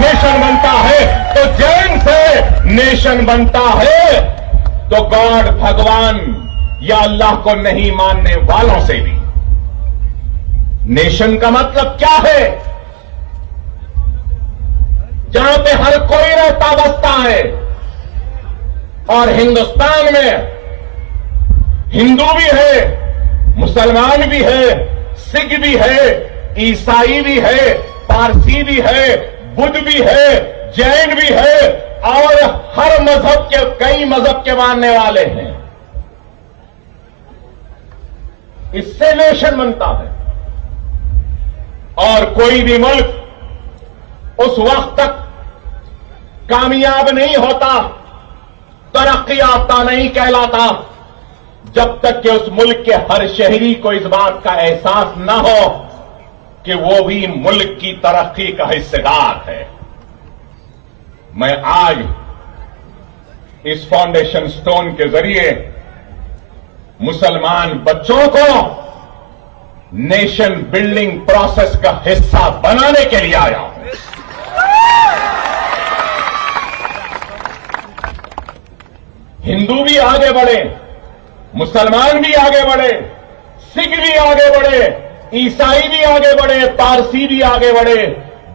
Nation बनता है, तो जैन से नेशन बनता है, तो गॉड भगवान या अल्लाह को नहीं मानने वालों से भी। नेशन का मतलब क्या है? जहां पे हर कोई रहता बसता है। और हिंदुस्तान में हिंदू भी है, मुसलमान भी है, सिख भी है, ईसाई भी है, पारसी भी है, बुद्ध भी है, जैन भी है, और हर मजहब के, कई मजहब के मानने वाले हैं। इससे नेशन बनता है। और कोई भी मुल्क उस वक्त तक कामयाब नहीं होता, तरक्की याफ्ता नहीं कहलाता, जब तक कि उस मुल्क के हर शहरी को इस बात का एहसास न हो कि वो भी मुल्क की तरक्की का हिस्सेदार है। मैं आज इस फाउंडेशन स्टोन के जरिए मुसलमान बच्चों को नेशन बिल्डिंग प्रोसेस का हिस्सा बनाने के लिए आया हूं। हिंदू भी आगे बढ़े, मुसलमान भी आगे बढ़े, सिख भी आगे बढ़े, ईसाई भी आगे बढ़े, पारसी भी आगे बढ़े,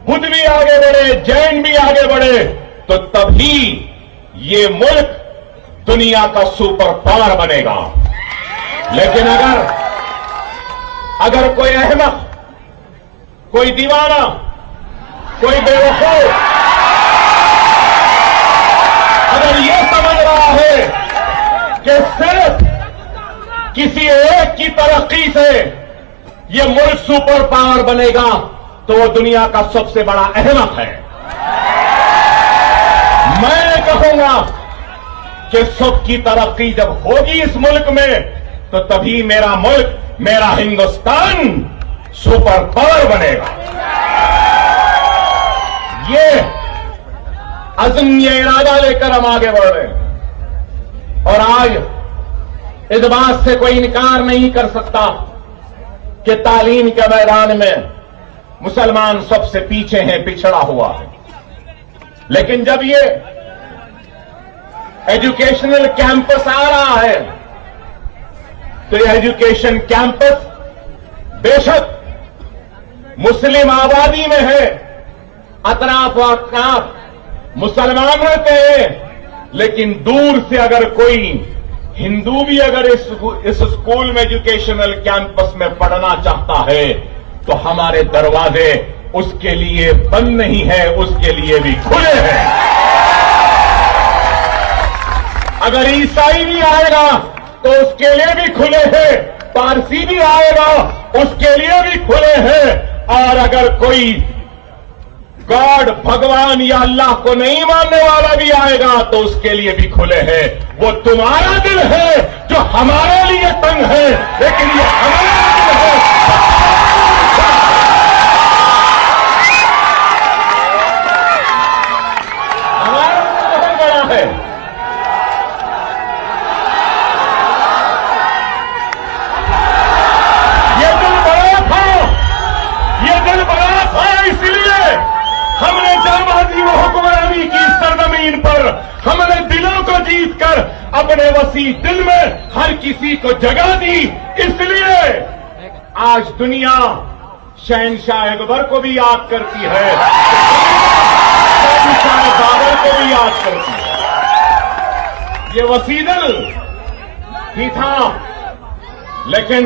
बुद्ध भी आगे बढ़े, जैन भी आगे बढ़े, तो तभी ये मुल्क दुनिया का सुपर पावर बनेगा। लेकिन अगर कोई अहमक, कोई दीवाना, कोई बेवकूफ अगर ये समझ रहा है कि सिर्फ किसी एक की तरक्की से ये मुल्क सुपर पावर बनेगा, तो वो दुनिया का सबसे बड़ा अहमक है। मैं कहूंगा कि सबकी तरक्की जब होगी इस मुल्क में, तो तभी मेरा मुल्क, मेरा हिंदुस्तान सुपर पावर बनेगा। ये अज़्म, ये इरादा लेकर हम आगे बढ़ रहे हैं। और आज इस बात से कोई इनकार नहीं कर सकता कि तालीम के मैदान में मुसलमान सबसे पीछे हैं, पिछड़ा हुआ है। लेकिन जब ये एजुकेशनल कैंपस आ रहा है, तो ये एजुकेशन कैंपस बेशक मुस्लिम आबादी में है, अतराफ व अतराफ मुसलमान रहते हैं, लेकिन दूर से अगर कोई हिंदू भी अगर इस स्कूल में, एजुकेशनल कैंपस में पढ़ना चाहता है, तो हमारे दरवाजे उसके लिए बंद नहीं है, उसके लिए भी खुले हैं। अगर ईसाई भी आएगा तो उसके लिए भी खुले हैं, पारसी भी आएगा उसके लिए भी खुले हैं, और अगर कोई गॉड, भगवान या अल्लाह को नहीं मानने वाला भी आएगा तो उसके लिए भी खुले हैं। वो तुम्हारा दिल है जो हमारे लिए तंग है, लेकिन ये हमारा दिल है। हमारा दिल बहुत बड़ा है। ये दिल बड़ा था, ये दिल बड़ा था, इसलिए हमने जाबाजी व हुक्मरानी की सरजमीन पर हमने दिलों को जीतकर अपने वसी दिल में हर किसी को जगह दी। इसलिए आज दुनिया शहनशाह अकबर को भी याद करती है, शहनशाह बाबर को भी याद करती है। ये वसी दिल ही था। लेकिन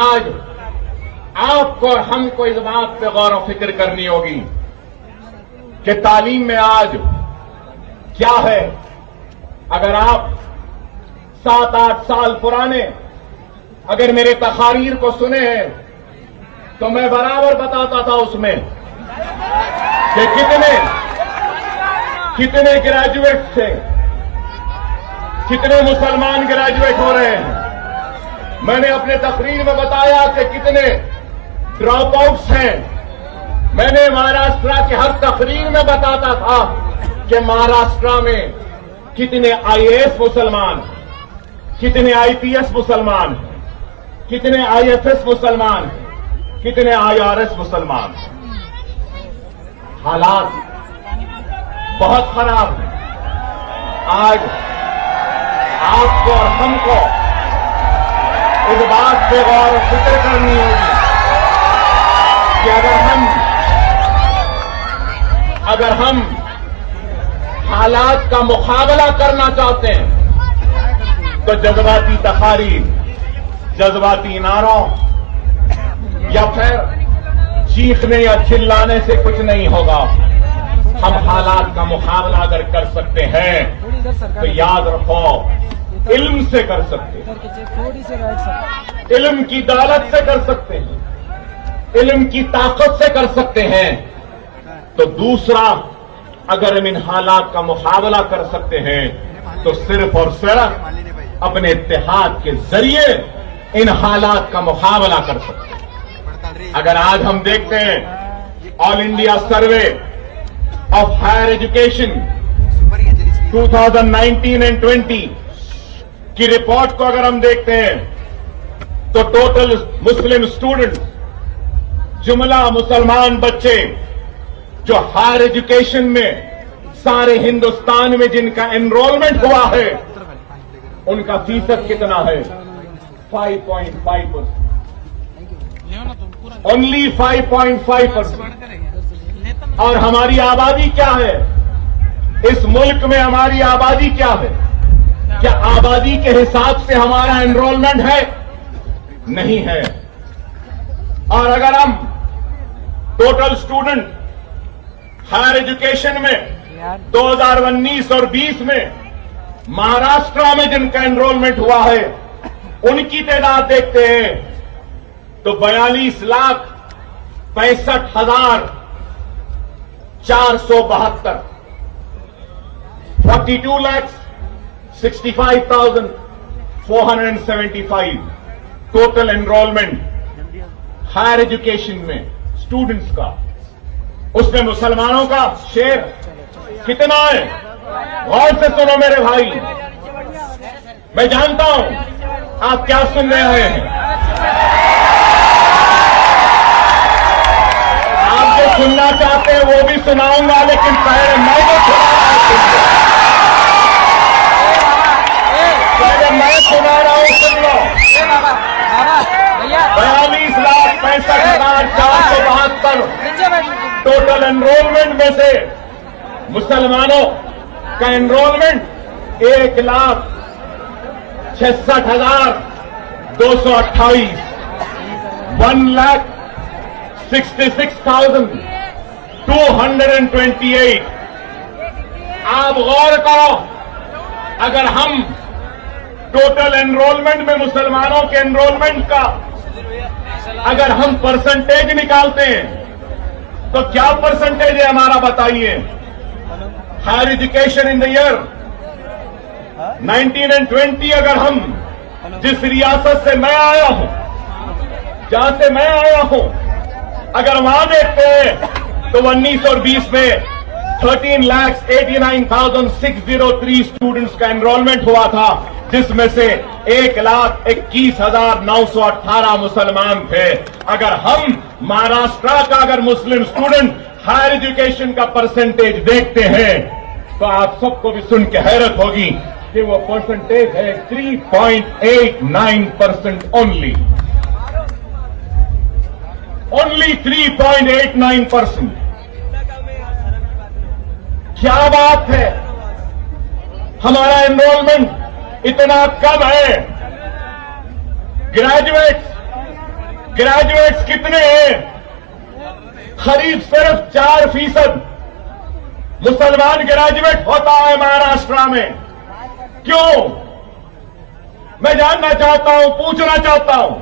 आज आपको और हमको इस बात पे गौर व फिक्र करनी होगी कि तालीम में आज क्या है। अगर आप 7-8 साल पुराने अगर मेरे तकारीर को सुने हैं, तो मैं बराबर बताता था उसमें कि कितने ग्रेजुएट थे, कितने मुसलमान ग्रेजुएट हो रहे हैं। मैंने अपने तकरीर में बताया कि कितने ड्रॉप आउट्स हैं। मैंने महाराष्ट्र के हर तकरीर में बताता था कि महाराष्ट्र में कितने आईएएस मुसलमान, कितने आईपीएस मुसलमान, कितने आईएफएस मुसलमान, कितने आईआरएस मुसलमान। हालात बहुत खराब हैं। आज आपको और हमको इस बात पे गौर और फिक्र करनी होगी कि अगर हम हालात का मुकाबला करना चाहते हैं तो जज्बाती तकारीर, जज्बाती नारों या फिर चीखने या चिल्लाने से कुछ नहीं होगा। हम हालात का मुकाबला अगर कर सकते हैं तो याद रखो, इल्म से कर सकते हैं, इल्म की दौलत से कर सकते हैं, इल्म की ताकत से कर सकते हैं। तो दूसरा, अगर हम इन हालात का मुकाबला कर सकते हैं तो सिर्फ और सिर्फ अपने इत्तेहाद के जरिए इन हालात का मुकाबला कर सकते हैं। अगर आज हम देखते हैं all India survey of higher education 2019 and 20 की रिपोर्ट को अगर हम देखते हैं तो टोटल मुस्लिम स्टूडेंट, जुमला मुसलमान बच्चे जो हायर एजुकेशन में सारे हिंदुस्तान में जिनका एनरोलमेंट हुआ है, उनका फीसद कितना है? 5.5%। ओनली 5.5%। और हमारी आबादी क्या है? इस मुल्क में हमारी आबादी क्या है? क्या आबादी के हिसाब से हमारा एनरोलमेंट है? नहीं है। और अगर हम टोटल स्टूडेंट हायर एजुकेशन में 2019 और 20 में महाराष्ट्र में जिनका एनरोलमेंट हुआ है, उनकी तादाद देखते हैं तो 42,65,472, 42,65,475 टोटल एनरोलमेंट हायर एजुकेशन में स्टूडेंट्स का। उसमें मुसलमानों का शेयर कितना है? गौर से सुनो मेरे भाई, मैं जानता हूं आप क्या सुन रहे हैं। आप जो सुनना चाहते हैं वो भी सुनाऊंगा, लेकिन पहले मैं जो सुना रहा हूं सुन लो। 42,65,472 टोटल एनरोलमेंट में से मुसलमानों का एनरोलमेंट 1,66,228, 1,66,228। आप गौर करो, अगर हम टोटल एनरोलमेंट में मुसलमानों के एनरोलमेंट का अगर हम परसेंटेज निकालते हैं तो क्या परसेंटेज है हमारा? बताइए। Higher education in the year 19 and 20 अगर हम जिस रियासत से मैं आया हूं, जहां से मैं आया हूं, अगर वहां देखते हैं तो 19 और 20 में 13,89,603 स्टूडेंट्स का एनरोलमेंट हुआ था, जिसमें से 1,21,918 मुसलमान थे। अगर हम महाराष्ट्र का अगर मुस्लिम स्टूडेंट हायर एजुकेशन का परसेंटेज देखते हैं तो आप सबको भी सुन के हैरत होगी कि वो परसेंटेज है 3.89% ओनली। ओनली 3.89%। क्या बात है, हमारा एनरोलमेंट इतना कम है। ग्रेजुएट्स कितने हैं? करीब सिर्फ 4% मुसलमान ग्रेजुएट होता है महाराष्ट्र में। क्यों? मैं जानना चाहता हूं, पूछना चाहता हूं।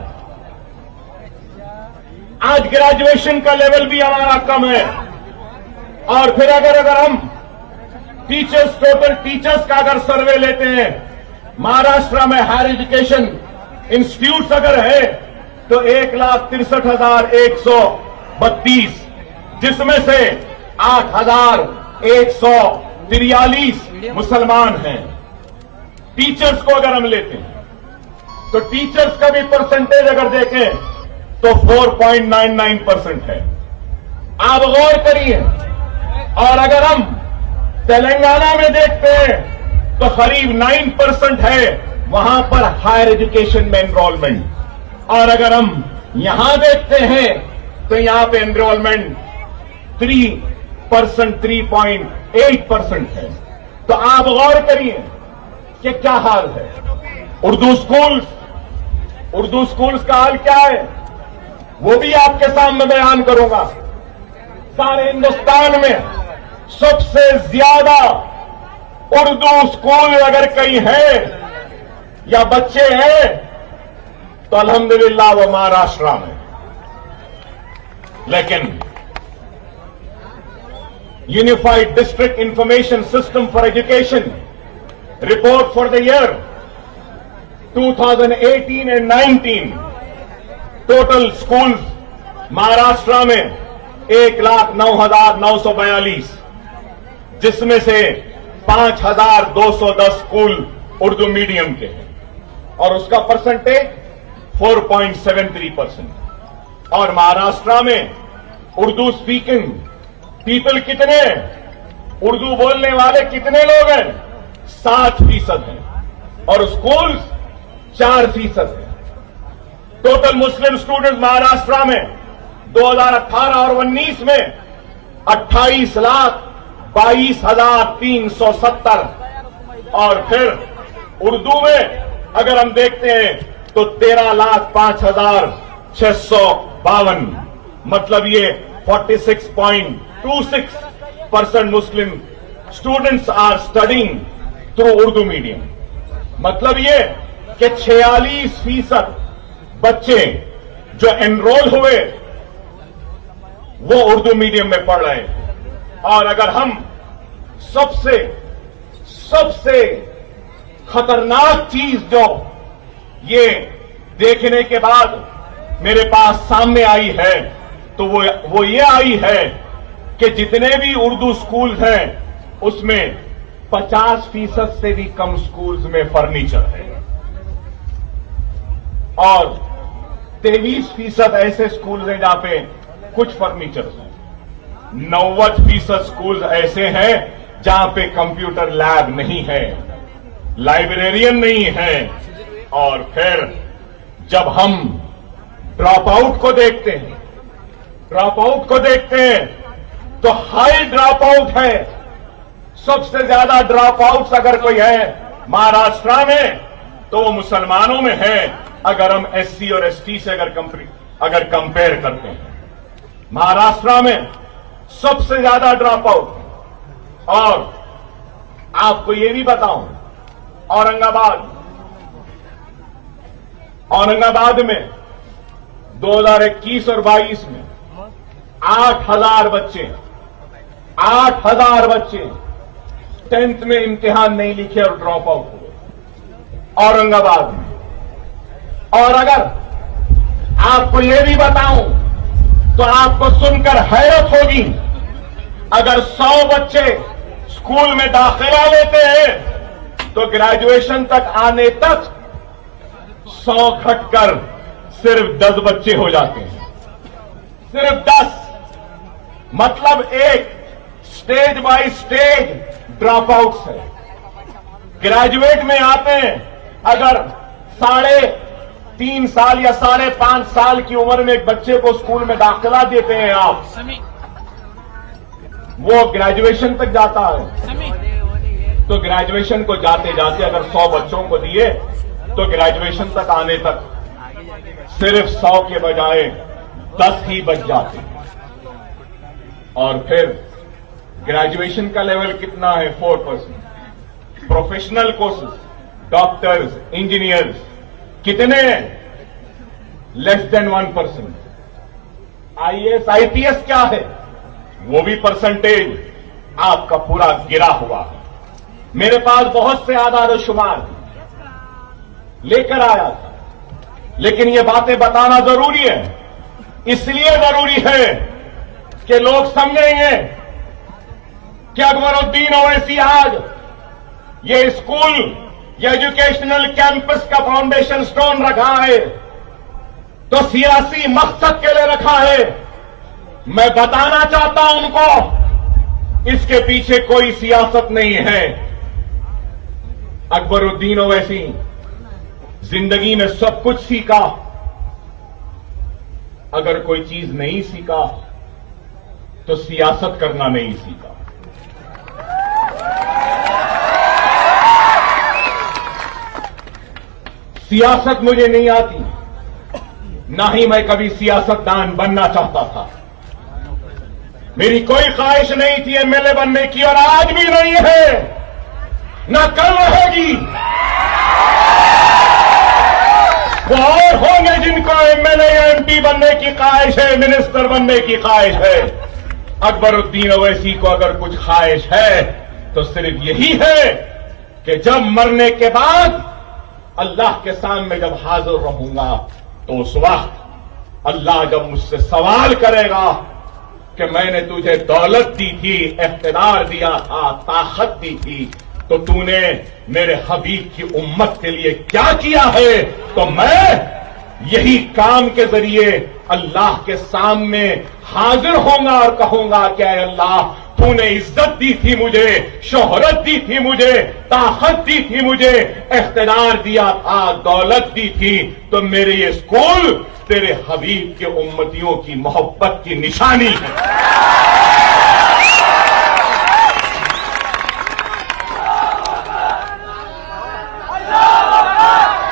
आज ग्रेजुएशन का लेवल भी हमारा कम है। और फिर अगर हम टीचर्स, टोटल टीचर्स का अगर सर्वे लेते हैं, महाराष्ट्र में हायर एजुकेशन इंस्टीट्यूट्स अगर है तो 1,63,132, जिसमें से 8,143 मुसलमान हैं। टीचर्स को अगर हम लेते हैं तो टीचर्स का भी परसेंटेज अगर देखें तो 4.99% है। आप गौर करिए, और अगर हम तेलंगाना में देखते हैं तो करीब 9% है वहां पर हायर एजुकेशन में एनरोलमेंट, और अगर हम यहां देखते हैं तो यहां पे एनरोलमेंट 3.8% है। तो आप गौर करिए कि क्या हाल है। उर्दू स्कूल्स का हाल क्या है वो भी आपके सामने बयान करूंगा। सारे हिंदुस्तान में सबसे ज्यादा उर्दू स्कूल अगर कहीं है या बच्चे हैं तो अल्हम्दुलिल्लाह वो महाराष्ट्र में। लेकिन unified district information system for education report for the year 2018 and 19 total schools Maharashtra में 1,09,942, जिसमें से 5,210 स्कूल उर्दू मीडियम के हैं और उसका परसेंटेज 4.73%। और महाराष्ट्र में उर्दू स्पीकिंग पीपल कितने हैं, उर्दू बोलने वाले कितने लोग हैं? 60% हैं और स्कूल्स 4% हैं। टोटल मुस्लिम स्टूडेंट्स महाराष्ट्र में 2018 और 19 में 28,22,370, और फिर उर्दू में अगर हम देखते हैं तो 13,05,652, मतलब ये 46.26% Muslim students are studying through Urdu medium. मतलब ये कि 46% बच्चे जो एनरोल हुए वो उर्दू मीडियम में पढ़ रहे हैं। और अगर हम सबसे खतरनाक चीज जो ये देखने के बाद मेरे पास सामने आई है तो वो ये आई है कि जितने भी उर्दू स्कूल हैं उसमें 50% से भी कम स्कूल्स में फर्नीचर है और 23% ऐसे स्कूल हैं जहां पे कुछ फर्नीचर है। 90% स्कूल ऐसे हैं जहां पे कंप्यूटर लैब नहीं है, लाइब्रेरियन नहीं है। और फिर जब हम ड्रॉप आउट को देखते हैं तो हाई ड्रॉप आउट है। सबसे ज्यादा ड्रॉप आउट्स अगर कोई है महाराष्ट्र में तो वो मुसलमानों में है, अगर हम एससी और एसटी से अगर कंपेयर करते हैं। महाराष्ट्र में सबसे ज्यादा ड्रॉप आउट। और आपको ये भी बताऊं, औरंगाबाद में 2021 और 22 में 8,000 बच्चे 10th में इम्तिहान नहीं लिखे और ड्रॉप आउट हुए औरंगाबाद में। और अगर आपको ये भी बताऊं तो आपको सुनकर हैरत होगी, अगर 100 बच्चे स्कूल में दाखिला लेते हैं तो ग्रेजुएशन तक आने तक 100 घटकर सिर्फ 10 बच्चे हो जाते हैं। सिर्फ 10, मतलब एक stage by stage drop outs है। ग्रेजुएट में आते हैं अगर 3.5 साल या 5.5 साल की उम्र में एक बच्चे को स्कूल में दाखिला देते हैं आप, वो ग्रेजुएशन तक जाता है। तो ग्रेजुएशन को जाते जाते अगर 100 बच्चों को दिए तो ग्रेजुएशन तक आने तक सिर्फ 100 के बजाय 10 ही बच जाते हैं। और फिर ग्रेजुएशन का लेवल कितना है? 4%। प्रोफेशनल कोर्सेज, डॉक्टर्स, इंजीनियर्स कितने हैं? Less than 1%। आईएएस, आईपीएस क्या है? वो भी परसेंटेज आपका पूरा गिरा हुआ है। मेरे पास बहुत से आदाद शुमार लेकर आया था, लेकिन ये बातें बताना जरूरी है। इसलिए जरूरी है कि लोग समझेंगे कि अकबरुद्दीन ओवैसी आज ये स्कूल, ये एजुकेशनल कैंपस का फाउंडेशन स्टोन रखा है तो सियासी मकसद के लिए रखा है। मैं बताना चाहता हूं उनको इसके पीछे कोई सियासत नहीं है। अकबरुद्दीन ओवैसी जिंदगी में सब कुछ सीखा, अगर कोई चीज नहीं सीखा तो सियासत करना नहीं सीखा। सियासत मुझे नहीं आती, ना ही मैं कभी सियासतदान बनना चाहता था। मेरी कोई ख्वाहिश नहीं थी एमएलए बनने की, और आज भी नहीं है, ना कल रहेगी। वो और होंगे जिनको एमएलए या एमपी बनने की ख्वाहिश है, मिनिस्टर बनने की ख्वाहिश है। अकबरुद्दीन ओवैसी को अगर कुछ ख्वाहिश है तो सिर्फ यही है कि जब मरने के बाद अल्लाह के सामने जब हाजिर रहूंगा तो उस वक्त अल्लाह जब मुझसे सवाल करेगा कि मैंने तुझे दौलत दी थी, इख्तिदार दिया था, ताकत दी थी, तो तूने मेरे हबीब की उम्मत के लिए क्या किया है, तो मैं यही काम के जरिए अल्लाह के सामने हाजिर होऊंगा और कहूंगा कि ऐ अल्लाह, तूने इज्जत दी थी मुझे, शोहरत दी थी मुझे, ताकत दी थी मुझे, इख्तिदार दिया था, दौलत दी थी, तो मेरे ये स्कूल तेरे हबीब के उम्मतियों की मोहब्बत की निशानी है।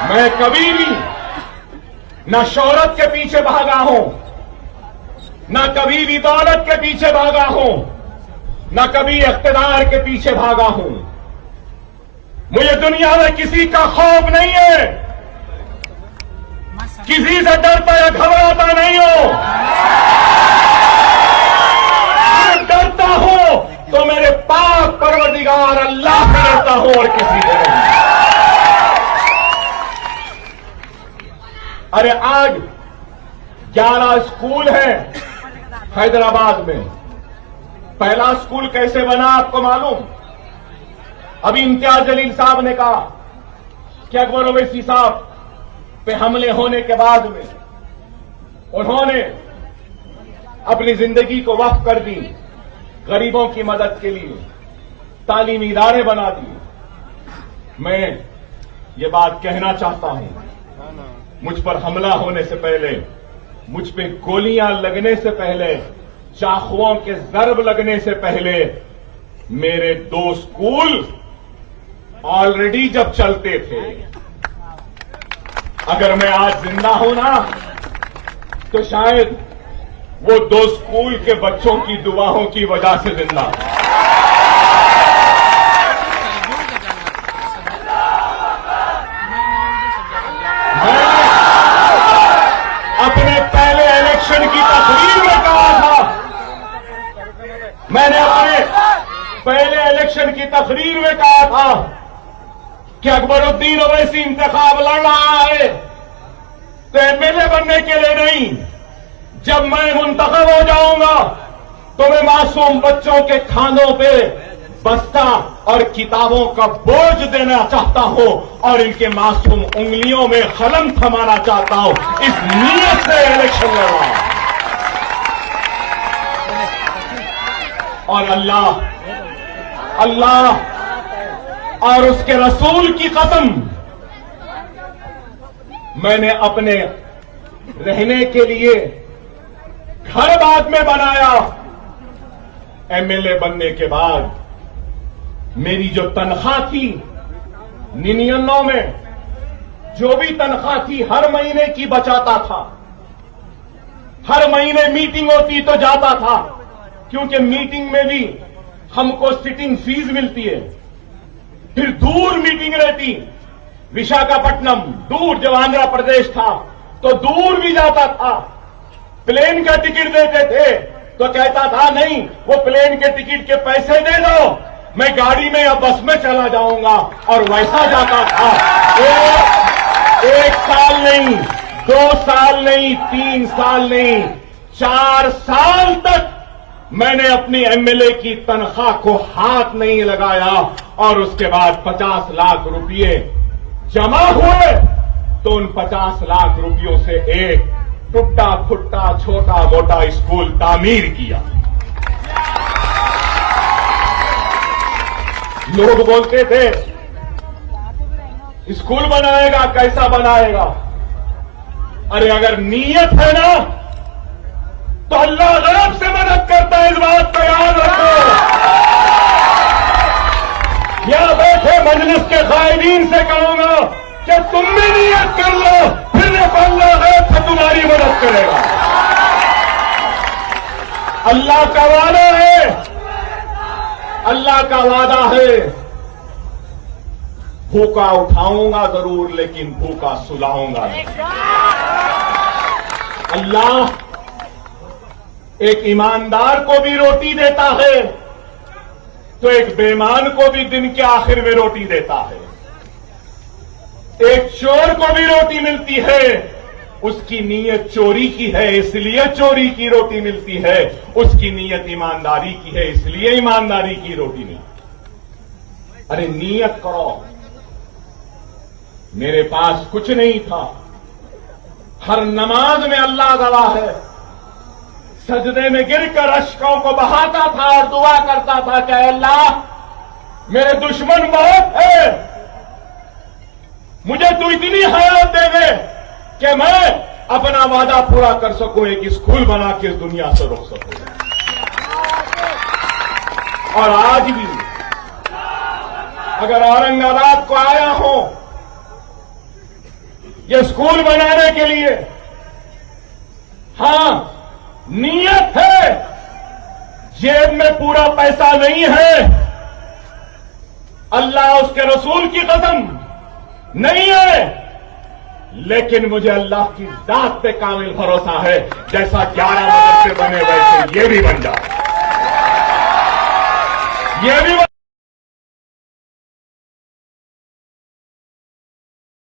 मैं कभी भी ना शोहरत के पीछे भागा हूं, ना कभी भी दौलत के पीछे भागा हूं, ना कभी इख्तिदार के पीछे भागा हूं। मुझे दुनिया में किसी का खौफ नहीं है, किसी से डरता या घबराता नहीं हो। डरता हूं तो मेरे पाक परवरदिगार अल्लाह से डरता हूं और किसी से नहीं। अरे आज 11 स्कूल हैं हैदराबाद में। पहला स्कूल कैसे बना आपको मालूम? अभी इम्तियाज जलील साहब ने कहा कि अकबर ओवैसी साहब पे हमले होने के बाद में उन्होंने अपनी जिंदगी को वक्फ कर दी गरीबों की मदद के लिए, तालीमी इदारे बना दिए। मैं ये बात कहना चाहता हूं, मुझ पर हमला होने से पहले, मुझ पे गोलियां लगने से पहले, चाकुओं के जरब लगने से पहले मेरे 2 स्कूल ऑलरेडी जब चलते थे। अगर मैं आज जिंदा हूं ना, तो शायद वो 2 स्कूल के बच्चों की दुआओं की वजह से जिंदा हूं। मैंने अपने पहले इलेक्शन की तकरीर में कहा था कि अकबरुद्दीन ओवैसी इंतखाब लड़ रहा है तो एमएलए बनने के लिए नहीं, जब मैं मुंतखब हो जाऊंगा तो मैं मासूम बच्चों के खानों पे बस्ता और किताबों का बोझ देना चाहता हूं और इनके मासूम उंगलियों में कलम थमाना चाहता हूं। इस नीयत से इलेक्शन लड़ रहा हूं। और अल्लाह और उसके रसूल की कसम, मैंने अपने रहने के लिए घर बाद में बनाया। एमएलए बनने के बाद मेरी जो तनख्वाह थी 99 में, जो भी तनख्वाह थी हर महीने की बचाता था। हर महीने मीटिंग होती तो जाता था, क्योंकि मीटिंग में भी हमको सिटिंग फीस मिलती है। फिर दूर मीटिंग रहती, विशाखापट्टनम दूर, जब आंध्र प्रदेश था तो दूर भी जाता था। प्लेन का टिकट देते थे तो कहता था नहीं, वो प्लेन के टिकट के पैसे दे दो, मैं गाड़ी में या बस में चला जाऊंगा, और वैसा जाता था। एक साल नहीं, 2 साल नहीं, 3 साल नहीं, 4 साल तक मैंने अपनी एमएलए की तनख्वाह को हाथ नहीं लगाया। और उसके बाद 50 लाख रुपए जमा हुए तो उन 50 लाख रुपयों से एक टूटा फुट्टा छोटा मोटा स्कूल तामीर किया। लोग बोलते थे स्कूल बनाएगा, कैसा बनाएगा? अरे अगर नीयत है ना तो अल्लाह गैब से मदद करता है, इस बात को याद रखो। यहां बैठे मजलिस के कायदीन से कहूंगा कि तुम भी नीयत कर लो, फिर देखो अल्लाह गैब से तुम्हारी मदद करेगा। अल्लाह का वादा है, अल्लाह का वादा है, भूखा उठाऊंगा जरूर लेकिन भूखा सुलाऊंगा नहीं। अल्लाह एक ईमानदार को भी रोटी देता है तो एक बेईमान को भी दिन के आखिर में रोटी देता है। एक चोर को भी रोटी मिलती है, उसकी नीयत चोरी की है इसलिए चोरी की रोटी मिलती है, उसकी नीयत ईमानदारी की है इसलिए ईमानदारी की रोटी मिलती। अरे नीयत करो। मेरे पास कुछ नहीं था, हर नमाज में अल्लाह गवाह है, सजदे में गिरकर अश्कों को बहाता था और दुआ करता था कि अल्लाह मेरे दुश्मन बहुत है, मुझे तू इतनी हयात दे दे कि मैं अपना वादा पूरा कर सकूं, एक स्कूल बना के इस दुनिया से रोक सकूं। और आज भी अगर औरंगाबाद को आया हूं ये स्कूल बनाने के लिए, हां नीयत है, जेब में पूरा पैसा नहीं है, अल्लाह उसके रसूल की कसम नहीं है, लेकिन मुझे अल्लाह की जात पे कामिल भरोसा है, जैसा 11 मदरसे बने वैसे ये भी बन जाए, ये भी